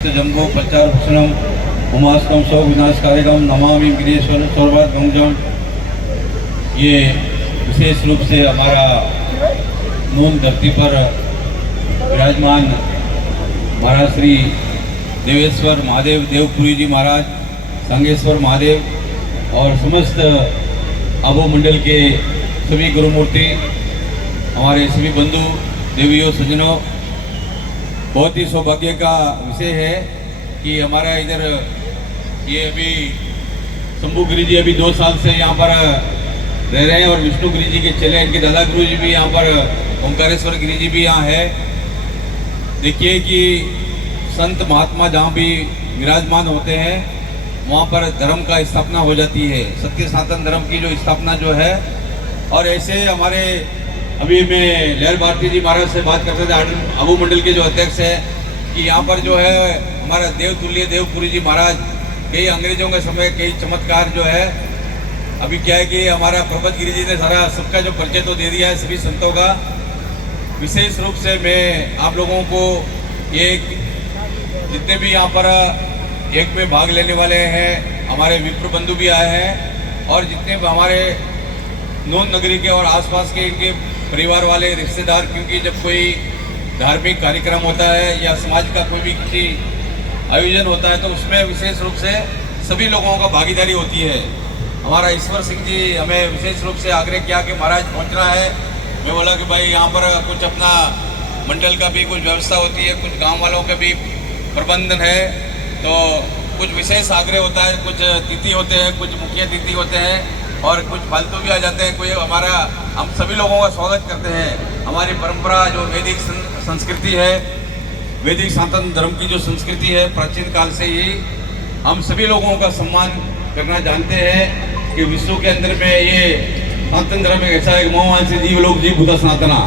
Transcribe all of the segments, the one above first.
जंगो प्रचार भूषणम उमास्कम सौ विनाशकारिकम नमामि गिरीश्वर सौरभात गंगजम। ये विशेष रूप से हमारा नून धरती पर विराजमान महाराज श्री देवेश्वर महादेव देवपुरी जी महाराज, संगेश्वर महादेव और समस्त आबू मंडल के सभी गुरुमूर्ति, हमारे सभी बंधु देवियों सज्जनों, बहुत ही सौभाग्य का विषय है कि हमारा इधर ये अभी शंभू गिरी जी अभी 2 साल से यहाँ पर रह रहे हैं और विष्णु गिरी जी के चेले इनके दादा गुरु जी भी यहाँ पर, ओंकारेश्वर गिरी जी भी यहाँ है। देखिए कि संत महात्मा जहाँ भी विराजमान होते हैं वहाँ पर धर्म का स्थापना हो जाती है, सत्य सनातन धर्म की जो स्थापना जो है। और ऐसे हमारे अभी मैं लहर भारती जी महाराज से बात करते थे, आबू मंडल के जो अध्यक्ष है, कि यहाँ पर जो है हमारा देवतुल्य देवपुरी जी महाराज कई अंग्रेजों के समय कई चमत्कार जो है, अभी क्या है कि हमारा प्रबत गिरी जी ने सारा सबका जो परिचय तो दे दिया है सभी संतों का। विशेष रूप से मैं आप लोगों को ये जितने भी यहाँ पर एक में भाग लेने वाले हैं, हमारे विप्र बंधु भी आए हैं और जितने भी हमारे नून नगरी के और आसपास के इनके परिवार वाले रिश्तेदार, क्योंकि जब कोई धार्मिक कार्यक्रम होता है या समाज का कोई भी किसी आयोजन होता है तो उसमें विशेष रूप से सभी लोगों का भागीदारी होती है। हमारा ईश्वर सिंह जी हमें विशेष रूप से आग्रह किया कि महाराज पहुंचना है। मैं बोला कि भाई यहाँ पर कुछ अपना मंडल का भी कुछ व्यवस्था होती है, कुछ गाँव वालों का भी प्रबंधन है, तो कुछ विशेष आग्रह होता है, कुछ तिथि होते हैं, कुछ मुख्य तिथि होते हैं और कुछ फालतू भी आ जाते हैं। कोई हमारा हम सभी लोगों का स्वागत करते हैं। हमारी परंपरा जो वैदिक संस्कृति है, वैदिक सनातन धर्म की जो संस्कृति है, प्राचीन काल से ही हम सभी लोगों का सम्मान करना जानते हैं कि विश्व के अंदर में ये सनातन धर्म एक ऐसा है, मोहमान से जीव लोग जीव भूता सनातना।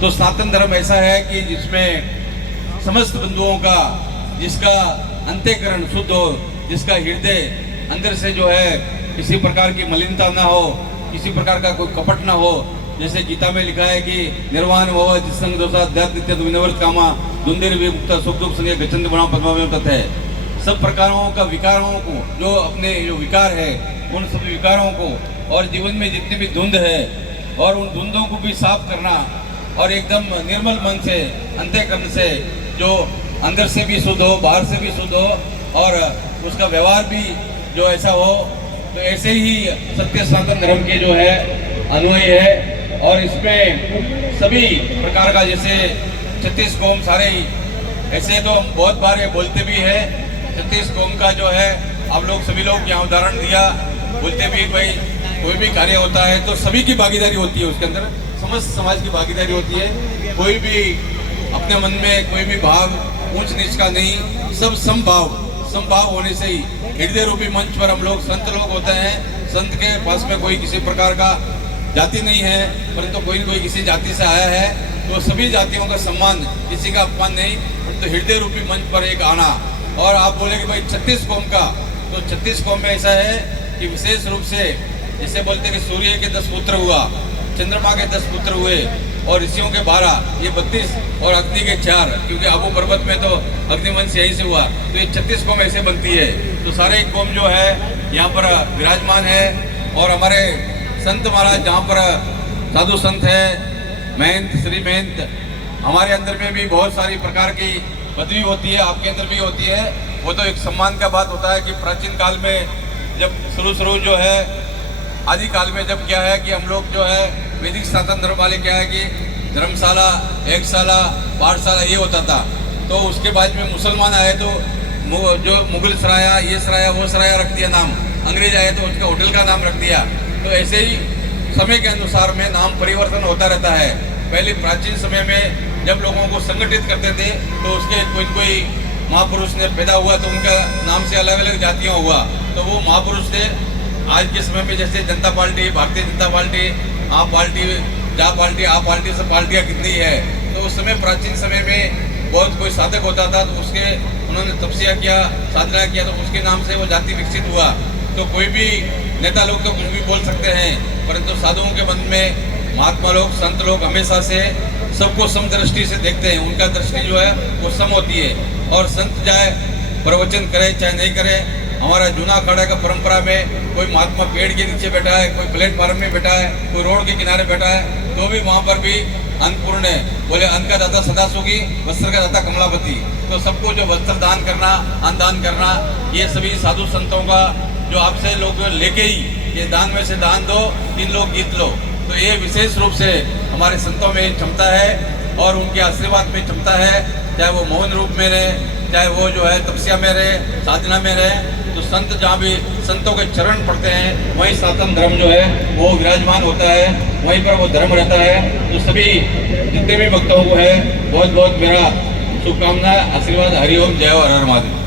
तो सनातन धर्म ऐसा है कि जिसमें समस्त बंधुओं का, जिसका अंतःकरण शुद्ध हो, जिसका हृदय अंदर से जो है किसी प्रकार की मलिनता ना हो, किसी प्रकार का कोई कपट ना हो। जैसे गीता में लिखा है कि निर्वाण वो जिसंग दोषा दर्द नित्य विनवर्त कामा दुंदिर विमुक्ता सुख दुख संगे गच्छन्ति बना पद्मावत है। सब प्रकारों का विकारों को, जो अपने जो विकार है उन सब विकारों को और जीवन में जितनी भी धुंध है और उन धुंधों को भी साफ करना और एकदम निर्मल मन से अंतःकरण से जो अंदर से भी शुद्ध हो, बाहर से भी शुद्ध हो और उसका व्यवहार भी जो ऐसा हो, तो ऐसे ही सत्य सनातन धर्म के जो है अन्वय है। और इसमें सभी प्रकार का जैसे 36 कोम सारे ही ऐसे तो हम बहुत बार ये बोलते भी है। 36 कोम का जो है आप लोग सभी लोग यहाँ उदाहरण दिया, बोलते भी भाई कोई भी कार्य होता है तो सभी की भागीदारी होती है, उसके अंदर समस्त समाज की भागीदारी होती है। कोई भी अपने मन में कोई भी भाव ऊंच नीच का नहीं, सब समभाव होने से ही हृदय रूपी मंच पर हम लोग संत लोग होते हैं। संत के पास में कोई किसी प्रकार का जाति नहीं है, परंतु कोई न कोई किसी जाति से आया है तो सभी जातियों का सम्मान, किसी का अपमान नहीं, परंतु हृदय रूपी मंच पर एक आना। और आप बोले कि भाई 36 कौम का, तो 36 कौम में ऐसा है कि विशेष रूप से जैसे बोलते कि सूर्य के 10 पुत्र हुआ, चंद्रमा के 10 पुत्र हुए और ऋषियों के 12, ये 32 और अग्नि के 4, क्योंकि आबू पर्वत में तो अग्निवंश यहीं से हुआ, तो ये 36 कौम ऐसे बनती है। तो सारे कौम जो है यहाँ पर विराजमान है और हमारे संत महाराज जहाँ पर साधु संत है, महंत श्री महंत, हमारे अंदर में भी बहुत सारी प्रकार की पदवी होती है, आपके अंदर भी होती है। वो तो एक सम्मान का बात होता है कि प्राचीन काल में जब शुरू जो है आदि काल में जब क्या है कि हम लोग जो है वैदिक सनातन धर्म वाले क्या है कि धर्मशाला, एकशाला, पाठशाला ये होता था। तो उसके बाद में मुसलमान आए तो जो मुगल सराया, ये सराया, वो सराया रख दिया नाम, अंग्रेज आए तो उसका होटल का नाम रख दिया। तो ऐसे ही समय के अनुसार में नाम परिवर्तन होता रहता है। पहले प्राचीन समय में जब लोगों को संगठित करते थे तो उसके कोई महापुरुष ने पैदा हुआ तो उनका नाम से अलग अलग जातियाँ हुआ, तो वो महापुरुष थे। आज के समय में जैसे जनता पार्टी, भारतीय जनता पार्टी, आप पार्टी, जा पार्टी, आप पार्टी, सब पार्टियाँ कितनी है। तो उस समय प्राचीन समय में बहुत कोई साधक होता था तो उसके उन्होंने तपस्या किया, साधना किया, तो उसके नाम से वो जाति विकसित हुआ। तो कोई भी नेता लोग तो कुछ भी बोल सकते हैं, परंतु साधुओं के मन में महात्मा लोग, संत लोग हमेशा से सबको सम दृष्टि से देखते हैं। उनका दृष्टि जो है वो सम होती है और संत जाए प्रवचन करे चाहे नहीं करे। हमारा जूना अखाड़ा का परंपरा में कोई महात्मा पेड़ के नीचे बैठा है, कोई प्लेटफार्म में बैठा है, कोई रोड के किनारे बैठा है, तो भी वहाँ पर भी अन्नपूर्ण है। बोले अन्न का दाता सदा सुखी, वस्त्र का दाता कमलापति। तो सबको जो वस्त्र दान करना, अन्न दान करना, ये सभी साधु संतों का जो आपसे लोग लेके ही ये दान में से दान दो, 3 लोग जीत लो। तो ये विशेष रूप से हमारे संतों में क्षमता है और उनके आशीर्वाद में क्षमता है। चाहे वो मौन रूप में रहे, चाहे वो जो है तपस्या में रहे, साधना में रहे, तो संत जहाँ भी संतों के चरण पड़ते हैं वहीं सनातन धर्म जो है वो विराजमान होता है, वहीं पर वो धर्म रहता है। तो सभी जितने भी भक्तों को है बहुत बहुत मेरा शुभकामना, आशीर्वाद। हरिओम, जय और हर महादेव।